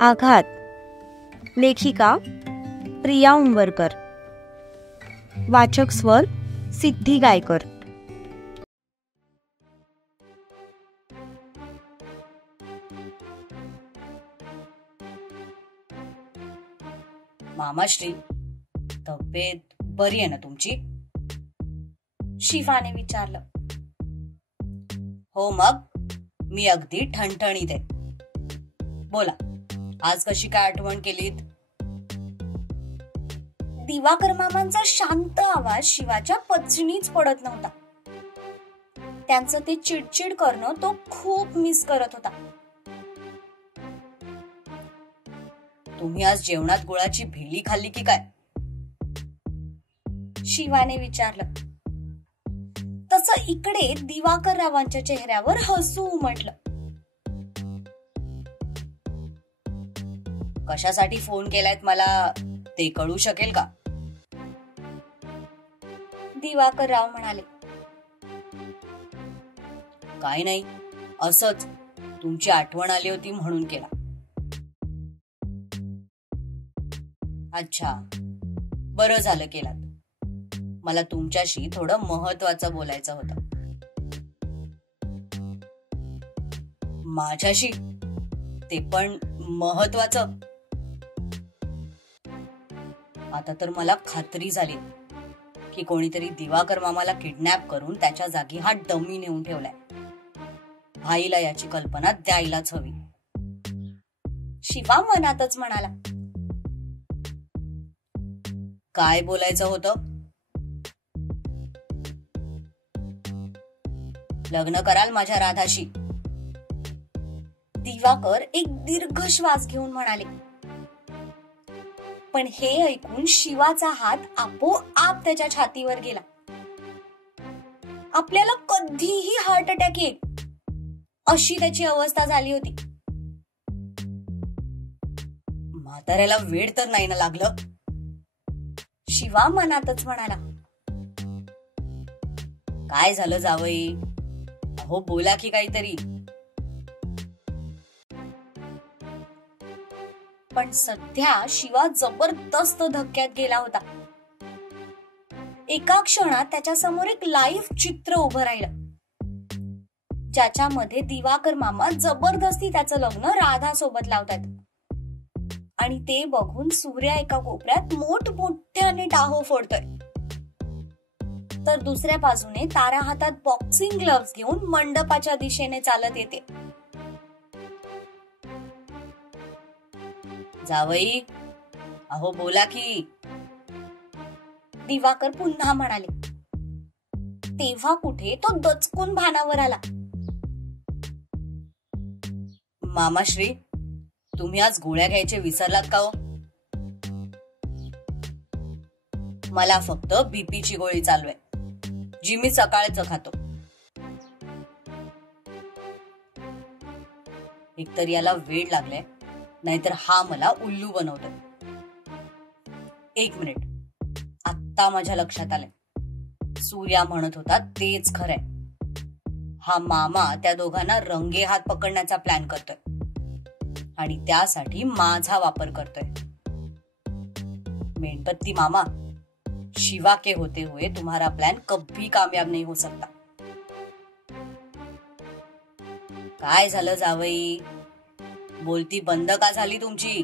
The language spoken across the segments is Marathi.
आघात. लेखिका प्रिया उंबरकर. वाचक स्वर सिद्धी गायकर. मामाश्री, तब्येत बरी आहे ना तुमची? शिवाने विचारलं. हो, मग मी अगदी ठणठणीत आहे. बोला, आज कशी काय आठवण केलीत? दिवाकर मामांचा शांत आवाज शिवाच्या पचनीच पडत नव्हता. त्यांचं ते चिडचिड करणं तो खूप मिस करत होता. तुम्ही आज जेवणात गुळाची भेली खाल्ली की काय? शिवाने विचारलं. तसं इकडे दिवाकर रावांच्या चेहऱ्यावर हसू उमटलं. कशासाठी फोन केलायत मला ते कळू शकेल का? दिवाकर राव म्हणाले. काय नाही, असंच तुमची आठवण आली होती म्हणून केला. अच्छा, बरं झालं केलात. मला तुमच्याशी थोडं महत्वाचं बोलायचं होतं. माझ्याशी? ते पण महत्वाचं? आता तर मला खात्री झाली की कोणीतरी दिवाकर मामाला किडनॅप करून त्याच्या जागी हा डमी नेऊन ठेवलाय. आईला याची कल्पना द्यायलाच हवी. शिवा मनातच म्हणाला. काय बोलायचं होतं? लग्न कराल माझ्या राधाशी? दिवाकर एक दीर्घ श्वास घेऊन म्हणाले. पण हे ऐकून शिवाचा हात आपोआप त्याच्या छातीवर गेला. आपल्याला कधीही हार्ट अटॅक येईल अशी त्याची अवस्था झाली होती. म्हाताऱ्याला वेड तर नाही ना लागलं? शिवा मनातच म्हणाला. काय झालं जावई? अहो बोला की काहीतरी. पण सध्या शिवा जबरदस्त धक्क्यात गेला होता. एका क्षणात त्याच्या समोर एक लाईव्ह चित्र उभं राहिलं, ज्याच्यामध्ये दिवाकर मामा जबरदस्ती त्याचं लग्न राधा सोबत लावतात. आणि ते बघून सूर्या एका कोपऱ्यात मोठमोठ्याने टाहो फोडतोय, तर दुसऱ्या बाजूने तारा हातात बॉक्सिंग ग्लव्स घेऊन मंडपाच्या दिशेने चालत येते. जावई, अहो बोला की. दिवाकर पुन्हा म्हणाले. तेव्हा कुठे तो दचकून भानावर आला. मामाश्री, तुम्ही आज गोळ्या घ्यायचे विसरलात का हो? मला फक्त बीपीची गोळी चालू आहे, जी मी सकाळचं खातो. एकतर याला वेड लागलाय, नाहीतर हा मला उल्लू बनवतोय. एक मिनिट, आत्ता माझ्या लक्षात आलंय. सूर्या म्हणत होता तेच खरंय. हा मामा त्या दोघांना रंगे हात पकडण्याचा प्लॅन करतोय आणि त्यासाठी माझा वापर करतोय. मेणपत्ती मामा, शिवा के होते हुए तुम्हारा प्लान कभी कामयाब नहीं हो सकता. काय झालं जावई? बोलती बंद का झाली तुमची?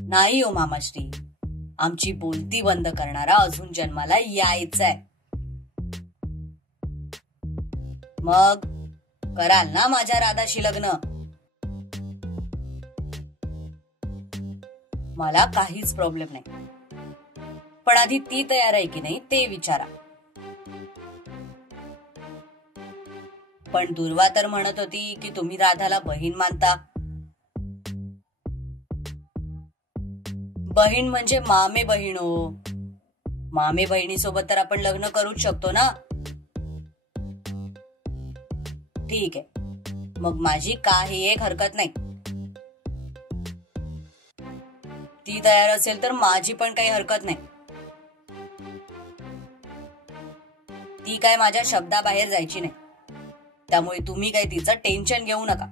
नाही हो मामाश्री, आमची बोलती बंद करणारा अजून जन्माला यायचाय. मग कराल ना माझ्या राधाशी लग्न? मला काहीच प्रॉब्लेम नाही, पण आधी ती तयार आहे की नाही ते विचारा. पण दुर्वा तर म्हणत होती की तुम्ही राधाला बहीण मानता. बहीण म्हणजे मामे बहीण हो. मामे बहिणीसोबत तर आपण लग्न करूच शकतो ना. ठीक आहे, मग माझी काही एक हरकत नाही. ती तयार असेल तर माझी पण काही हरकत नाही. ती काय माझ्या शब्दाबाहेर जायची नाही, त्यामुळे तुम्ही काही तिचं टेन्शन घेऊ नका.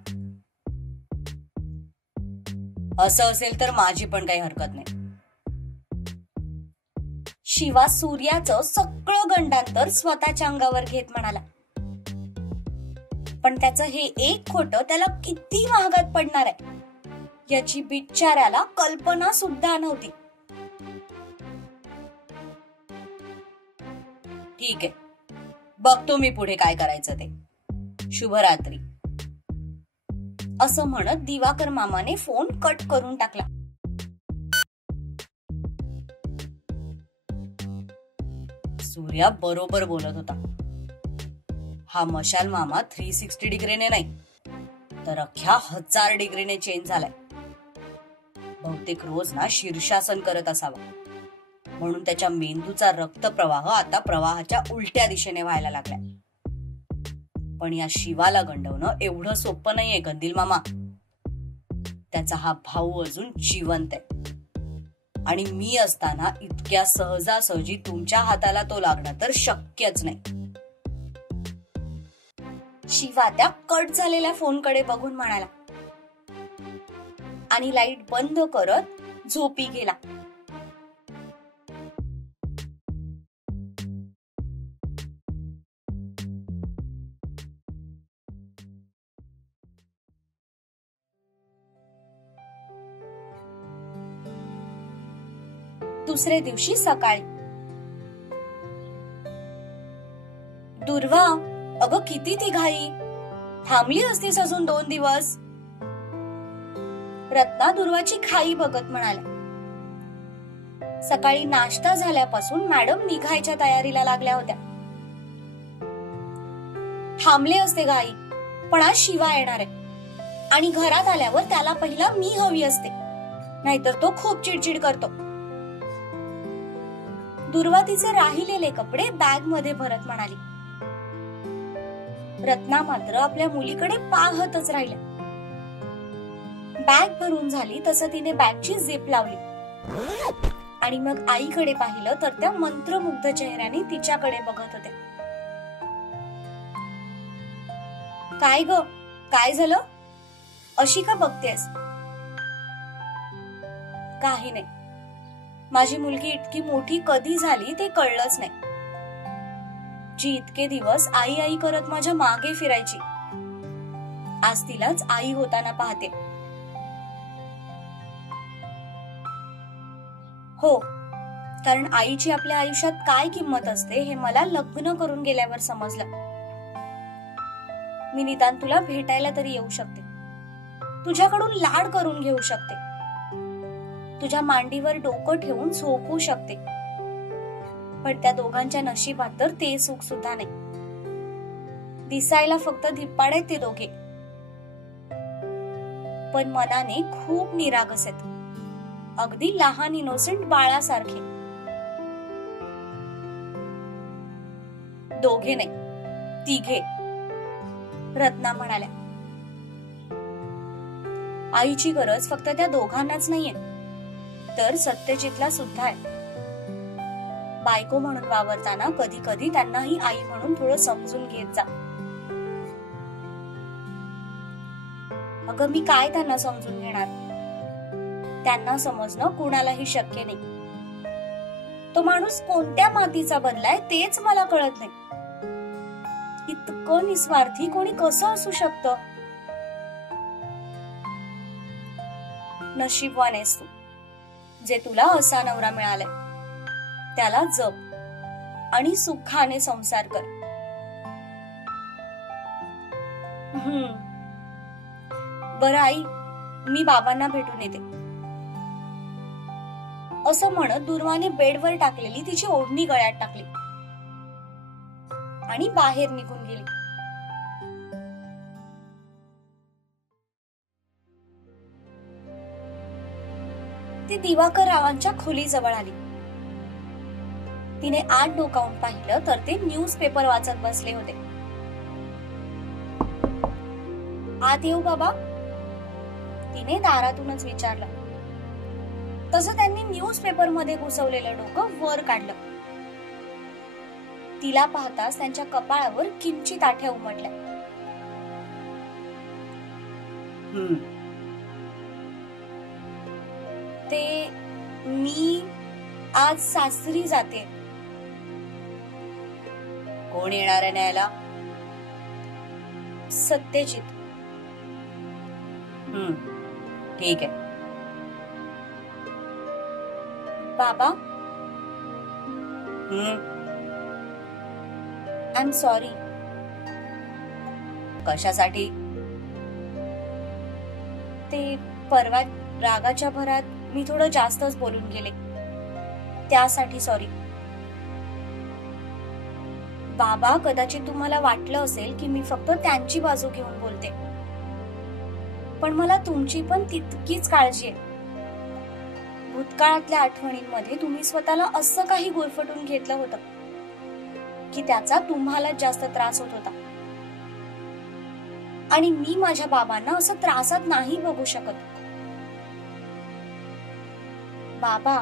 असं असेल तर माझी पण काही हरकत नाही. शिवा सूर्याचं सगळं गंडांतर स्वतःच्या अंगावर घेत म्हणाला, पण त्याचं हे एक खोटं त्याला किती महागात पडणार आहे याची बिचाऱ्याला कल्पना सुद्धा नव्हती. ठीक आहे, बघतो मी पुढे काय करायचं ते. शुभरात्री. असं म्हणत दिवाकर मामाने फोन कट करून टाकला. सूर्या बरोबर बोलत होता. हा मशाल मामा 360 डिग्रीने नाही तर अख्ख्या 1000 डिग्रीने चेंज झालाय. बहुतेक रोज ना शीर्षासन करत असावा, म्हणून त्याच्या मेंदूचा रक्तप्रवाह आता प्रवाहाच्या उलट्या दिशेने व्हायला लागलाय. पण या शिवाला गंडवणं एवढं सोपं नाहीये कंदील मामा. त्याचा हा भाऊ अजून जिवंत आहे आणि मी असताना इतक्या सहजासहजी तुमच्या हाताला तो लागणं तर शक्यच नाही. शिवा त्या कट झालेल्या फोनकडे बघून म्हणाला आणि लाईट बंद करत झोपी गेला. दुसरे दिवशी सकाळी. दुर्वा, अगं किती ती घाई, थांबली असतीस अजून 2 दिवस. रत्ना दुर्वाची खाई बघत म्हणाल्या. सकाळी नाश्ता झाल्यापासून मॅडम निघायच्या तयारीला लागल्या होत्या. थांबले असते घाई, पण आज शिवा येणार आहे आणि घरात आल्यावर त्याला पहिला मी हवी असते, नाहीतर तो खूप चिडचिड करतो. दुर्वा तिचे राहिलेले कपडे बॅग मध्ये भरत म्हणाली. रत्ना मात्र आपल्या मुलीकडे पाहतच राहिल्या. बॅग भरून झाली तसं तिने बॅगची झिप लावली आणि मग आईकडे पाहिलं तर त्या मंत्रमुग्ध चेहऱ्याने तिच्याकडे बघत होते. काय ग, काय झालं, अशी का बघतेस? काही नाही, माझी मुलगी इतकी मोठी कधी झाली ते कळलंच नाही. जी इतके दिवस आई आई करत माझ्या मागे फिरायची, आज तिलाच आई होताना पाहते. हो, कारण आईची आपल्या आयुष्यात काय किंमत असते हे मला लग्न करून गेल्यावर समजलं. मी निदान तुला भेटायला तरी येऊ शकते, तुझ्याकडून लाड करून घेऊ शकते, तुझ्या मांडीवर डोकं ठेवून झोपू शकते. पण त्या दोघांच्या नशिबात तर ते सुख सुद्धा नाही. दिसायला फक्त धिप्पाड आहेत ते दोघे, पण मनाने खूप निरागस आहेत, अगदी लहान इनोसेंट बाळासारखे. दोघे नाही, तिघे, रत्ना म्हणाल्या. आईची गरज फक्त त्या दोघांनाच नाहीये, तर सत्यजितला सुद्धा आहे. बायको म्हणून वावरताना कधी कधी त्यांनाही आई म्हणून थोडं समजून घेत जा. अगं मी काय त्यांना समजून घेणार, त्यांना समजणं कुणालाही शक्य नाही. तो माणूस कोणत्या मातीचा बनलाय तेच मला कळत नाही. इतकं निस्वार्थी कोणी कसं असू शकतं? नशीबवान आहेस तू, जे तुला असा नवरा मिळालाय. त्याला जप आणि सुखाने संसार कर. बरं आई, मी बाबांना भेटून येते. असं म्हणत दुर्वाने बेडवर टाकलेली तिची ओढणी गळ्यात टाकली आणि बाहेर निघून गेली. ती दिवाकर रावांच्या खोलीजवळ आली. तिने आत डोकावून पाहिलं तर ते न्यूजपेपर वाचत बसले होते. आत येऊ बाबा, तिने दारातूनच विचारलं. तसं त्यांनी न्यूजपेपर मध्ये घुसवलेलं डोकं वर काढलं. तिला पाहताच त्यांच्या कपाळावर किंचित आठ्या उमटल्या. ते मी आज सासरी जाते. कोण येणार आहे न्यायला? सत्यजित. ठीक आहे. बाबा, आय एम सॉरी. कशासाठी? ते परवा रागाच्या भरात मी थोडं जास्तच बोलून गेले, त्यासाठी सॉरी. बाबा, कदाचित तुम्हाला वाटलं असेल की मी फक्त त्यांची बाजू घेऊन बोलते, पण मला तुमची पण तितकीच काळजी आहे. भूतकाळातल्या आठवणींमध्ये तुम्ही स्वतःला असं काही गुरफटून घेतलं होतं की त्याचा तुम्हाला जास्त त्रास होत होता, आणि मी माझ्या बाबांना असं त्रासात नाही बघू शकत. बाबा,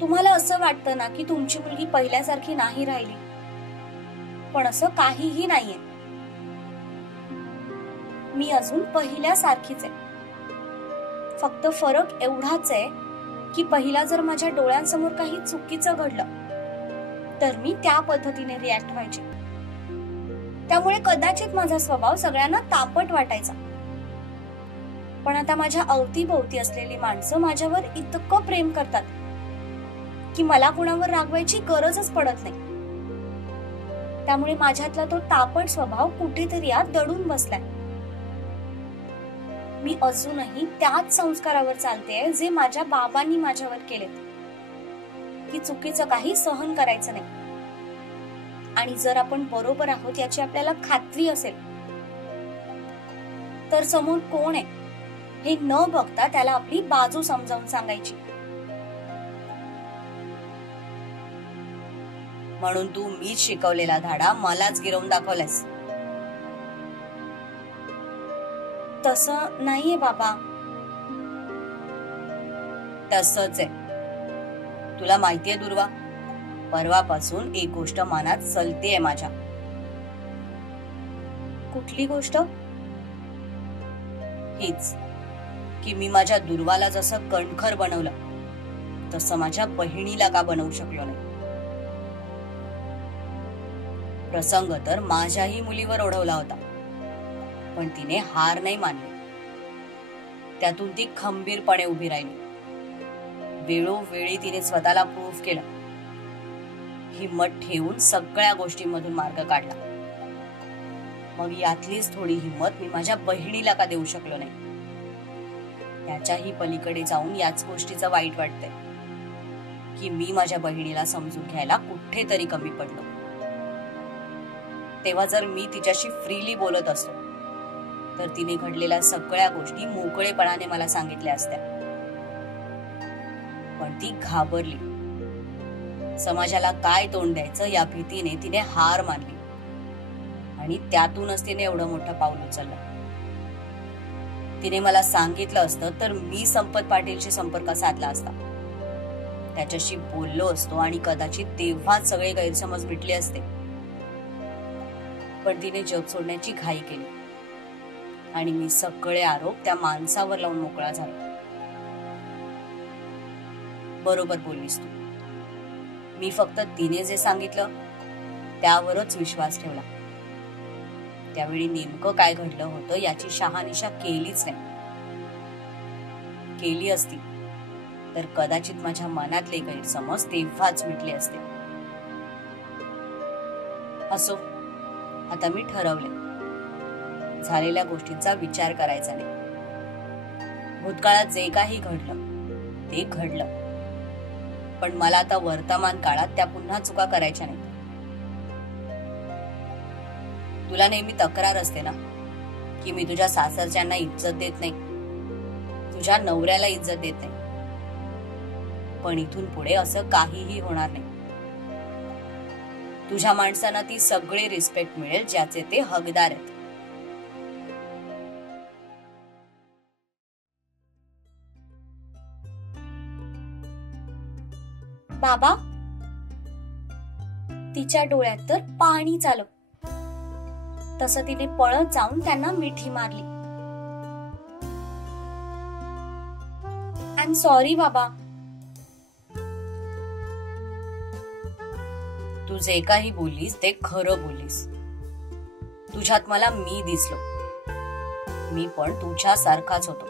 तुम्हाला असं वाटतं ना की तुमची मुलगी पहिल्यासारखी नाही राहिली, पण असं काहीही नाहीये. मी अजून पहिल्यासारखीच आहे. फक्त फरक एवढाच आहे की पहिला जर माझ्या डोळ्यांसमोर काही चुकीचं घडलं तर मी त्या पद्धतीने रिॲक्ट व्हायचे. त्यामुळे कदाचित माझा स्वभाव सगळ्यांना तापट वाटायचा. पण आता माझ्या अवतीभोवती असलेली माणसं माझ्यावर इतकं प्रेम करतात की मला कुणावर रागवायची गरजच पडत नाही. त्यामुळे माझ्यातला तो तापट स्वभाव कुठेतरी आत दडून बसलाय. मी अजूनही त्याच संस्कारावर चालते जे माझ्या बाबांनी माझ्यावर केलेत, की चुकीचं काही सहन करायचं नाही. आणि जर आपण बरोबर आहोत याची आपल्याला खात्री असेल तर समोर कोण आहे हे न बघता त्याला आपली बाजू समजावून सांगायची. म्हणून तू मीच शिकवलेला धाडा मलाच गिरवून दाखवलास. तसं नाहीये बाबा. तसंच आहे. तुला माहितीये दुर्वा, परवापासून एक गोष्ट मनात चलतेय माझ्या. कुठली गोष्ट? हीच की मी माझ्या दुर्वाला जसं कणखर बनवलं तसं माझ्या बहिणीला का बनवू शकलो नाही. प्रसंग तर माझ्याही मुलीवर ओढवला होता, पण तिने हार नाही मानली. त्यातून ती खंबीरपणे उभी राहिली. वेळोवेळी तिने स्वतःला प्रूव्ह केलं. हिम्मत ठेवून सगळ्या गोष्टींमधून मार्ग काढला. मग यातलीच थोडी हिम्मत मी माझ्या बहिणीला का देऊ शकलो नाही? त्याच्याही पलीकडे जाऊन याच गोष्टीचं वाईट वाटतंय की मी माझ्या बहिणीला समजून घ्यायला कुठेतरी कमी पडलो. तेव्हा जर मी तिच्याशी फ्रीली बोलत असतो तर तिने घडलेल्या सगळ्या गोष्टी मोकळेपणाने मला सांगितल्या असत्या. पण ती घाबरली. समाजाला काय तोंड द्यायचं या भीतीने तिने हार मानली, आणि त्यातूनच तिने एवढं मोठं पाऊल उचललं. तिने मला सांगितलं असतं तर मी संपत पाटीलशी संपर्क साधला असता, त्याच्याशी बोललो असतो आणि कदाचित तेव्हाच सगळे गैरसमज मिटले असते. पण तिने जग सोडण्याची घाई केली आणि मी सगळे आरोप त्या माणसावर लावून मोकळा झालो. बरोबर बोललीस तू. मी फक्त तिने जे सांगितलं त्यावरच विश्वास ठेवला. त्यावेळी नेमकं काय घडलं होतं याची शहानिशा केलीच नाही. केली असती तर कदाचित माझ्या मनातले गैरसमज तेव्हाच मिटले असते. असो, आता मी ठरवले, झालेल्या गोष्टींचा विचार करायचा नाही. भूतकाळात जे काही घडलं ते घडलं, पण मला आता वर्तमान काळात त्या पुन्हा चुका करायच्या नाही. तुला नेहमी तक्रार असते ना की मी तुझ्या सासरच्यांना इज्जत देत नाही, तुझ्या नवऱ्याला इज्जत देत नाही. पण इथून पुढे असं काहीही होणार नाही. तुझ्या माणसांना ती सगळी रिस्पेक्ट मिळेल ज्याचे ते हकदार आहेत. बाबा, तिच्या डोळ्यात तर पाणी आलं. तसं तिने पळत जाऊन त्यांना मिठी मारली. आय एम सॉरी बाबा. तू जे काही बोललीस ते खरं बोललीस. तुझ्यात मला मी दिसलो. मी पण तुझ्यासारखाच होतो.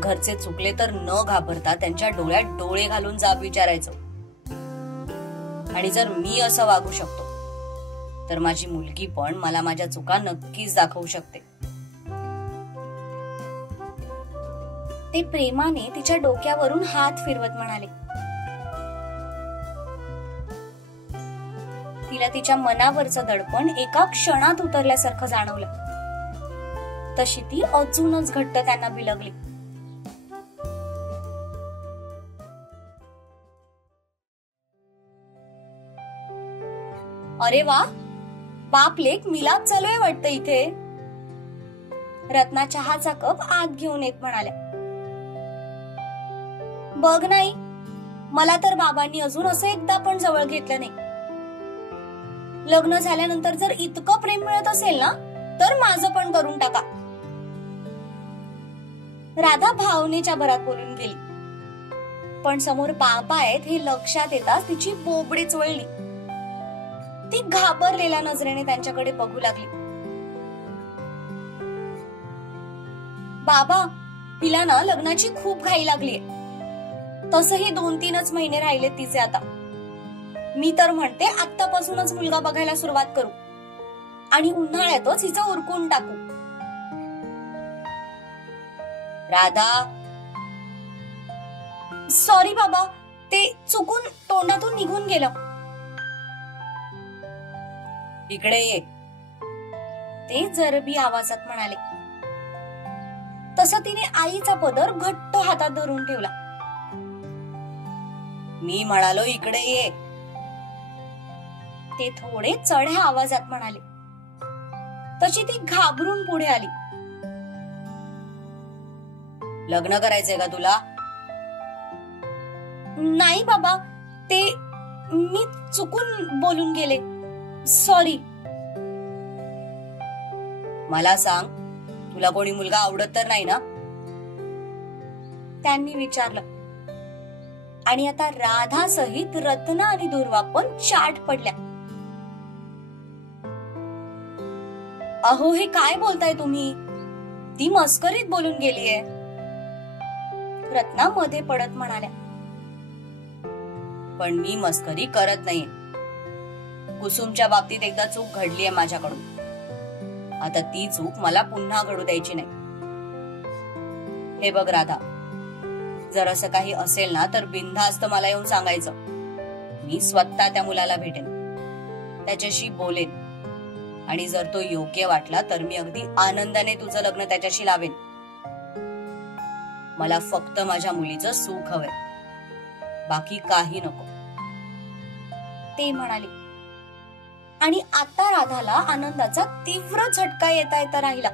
घरचे चुकले तर न घाबरता त्यांच्या डोळ्यात डोळे घालून जाब विचारायचो. आणि जर मी असं वागू शकतो तर माझी मुलगी पण मला माझ्या चुका नक्कीच दाखवू शकते. ते प्रेमाने तिच्या डोक्यावरून हात फिरवत म्हणाले. तिला तिच्या मनावरचं दडपण एका क्षणात उतरल्यासारखं जाणवलं. तशी ती अजूनच घट्ट त्यांना बिलगली. अरे वा, बाप लेक मिलाप चालू आहे वाटतं इथे. रत्ना चहाचा कप आत घेऊन येत म्हणाल्या. बघ नाही, मला तर बाबांनी अजून असं एकदा पण जवळ घेतलं नाही. लग्न झाल्यानंतर जर इतकं प्रेम मिळत असेल ना तर माझं पण करून टाका. राधा भावनेच्या भरात बोलून गेली. पण समोर बाबा आहेत हे लक्षात येताच तिची बोबडीच वळली. ती घाबरलेल्या नजरेने त्यांच्याकडे बघू लागली. बाबा, तिला ना लग्नाची खूप घाई लागलीये. तसही 2-3 महिने राहिले तिचे आता. मी तर म्हणते आत्तापासूनच मुलगा बघायला सुरुवात करू आणि उन्हाळ्यातच हिचं उरकून टाकू. राधा, सॉरी बाबा, ते चुकून तोंडातून निघून गेलं. इकडे ये, ते जरबी आवाजात म्हणाले. तसं तिने आईचा पदर घट्ट हातात धरून ठेवला. मी म्हणालो इकडे ये, ते थोडे चढ्या आवाजात म्हणाले. तशी ती घाबरून पुढे आली. लग्न करायचंय का तुला? नाही बाबा, ते मी चुकून बोलून गेले, सॉरी. मला सांग, तुला कोणी मुलगा आवडत तर नाही ना? त्यांनी विचारलं. आणि आता राधा सहित रत्ना आणि दुर्वा पण चाट पडल्या. अहो, हे काय बोलताय तुम्ही? ती मस्करीत बोलून गेलीये. रत्ना मध्ये पडत म्हणाल्या. पण मी मस्करी करत नाहीये. कुसुमच्या बाबतीत एकदा चूक घडलीये माझ्याकडून. आता ती चूक मला पुन्हा घडू द्यायची नाही. हे बघ राधा, जर असं काही असेल ना तर बिनधास्त मला येऊन सांगायचं. मी स्वतः त्या मुलाला भेटेन, त्याच्याशी बोलेन आणि जर तो योग्य वाटला तर मी अगदी आनंदाने तुझं लग्न त्याच्याशी लावेन. मला फक्त माझ्या मुलीचं सुख हवंय, बाकी काही नको, ते म्हणाले. आणि आता राधाला आनंदाचा तीव्र झटका येता येता राहिला.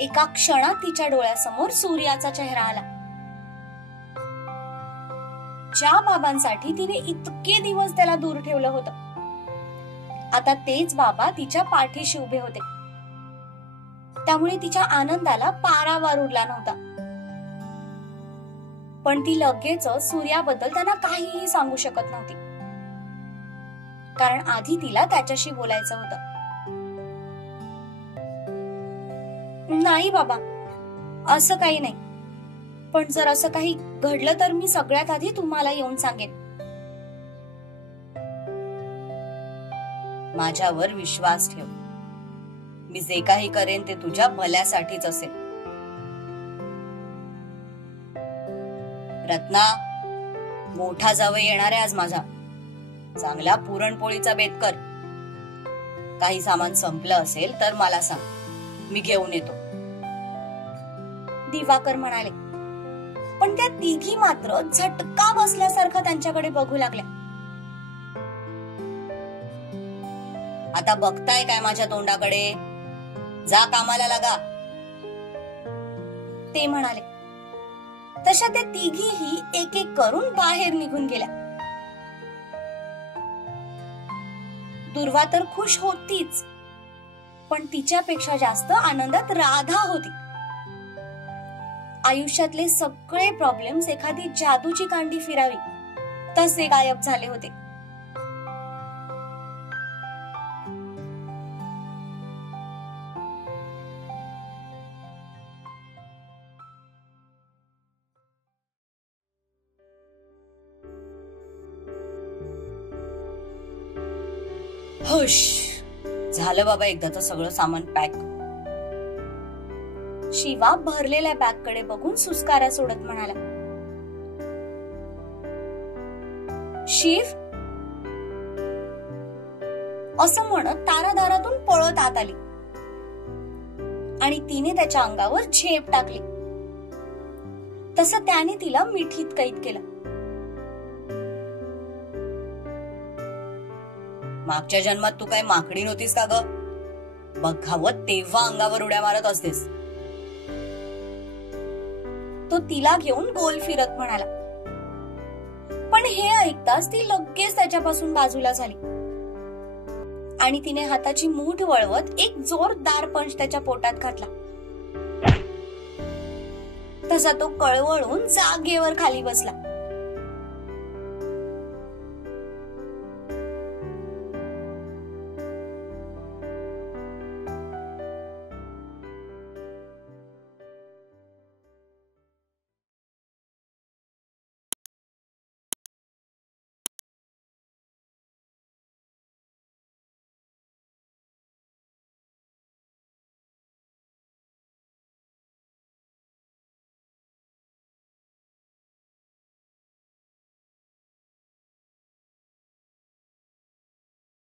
एका क्षणात तिच्या डोळ्यासमोर सूर्याचा चेहरा आला. ज्या बाबांसाठी तिने इतके दिवस त्याला दूर ठेवलं होतं, आता तेच बाबा तिच्या पाठीशी उभे होते. त्यामुळे तिच्या आनंदाला पारावार उरला नव्हता. पण ती लगेच सूर्याबद्दल त्यांना काहीही सांगू शकत नव्हती, कारण आधी तिला त्याच्याशी बोलायचं होतं. नाही बाबा, असं काही नाही. पण जर असं काही घडलं तर मी सगळ्यात आधी तुम्हाला येऊन सांगेन. माझ्यावर विश्वास ठेव. मी जे काही करेन ते तुझ्या भल्यासाठीच असेल. रत्ना, मोठा जावई येणार आहे आज माझा. चांगला पुरणपोळीचा बेत कर. काही सामान संपलं असेल तर मला सांग, मी घेऊन येतो. दिवाकर म्हणाले. पण त्या तिघी मात्र झटका बसल्यासारखं त्यांच्याकडे बघू लागल्या. आता बघताय काय माझ्या तोंडाकडे? जा कामाला लागा, ते म्हणाले. तशा त्या तिघीही एक एक करून बाहेर निघून गेल्या. दुर्वा तर खुश होतीच, पण तिच्यापेक्षा जास्त आनंदात राधा होती. आयुष्यातले सगळे प्रॉब्लेम्स एखादी जादूची कांडी फिरावी तसे गायब झाले होते. हुश, झालं बाबा एकदाचं सगळं सामान पॅक. शिवा भरलेल्या बॅग कडे बघून सुस्कारा सोडत म्हणाला, शिव. असं म्हणत तारा दारातून पळत आत आली आणि तिने त्याच्या अंगावर झेप टाकली. तसं त्याने तिला मिठीत कैद केलं. मागच्या जन्मात तू काय माकडी नव्हतीस का ग? बघावं तेव्हा अंगावर उड्या मारत असतेस. तो तिला घेऊन गोल फिरत म्हणाला. पण हे ऐकताच ती लगेच त्याच्यापासून बाजूला झाली आणि तिने हाताची मूठ वळवत एक जोरदार पंच त्याच्या पोटात घातला. तसा तो कळवळून जागेवर खाली बसला.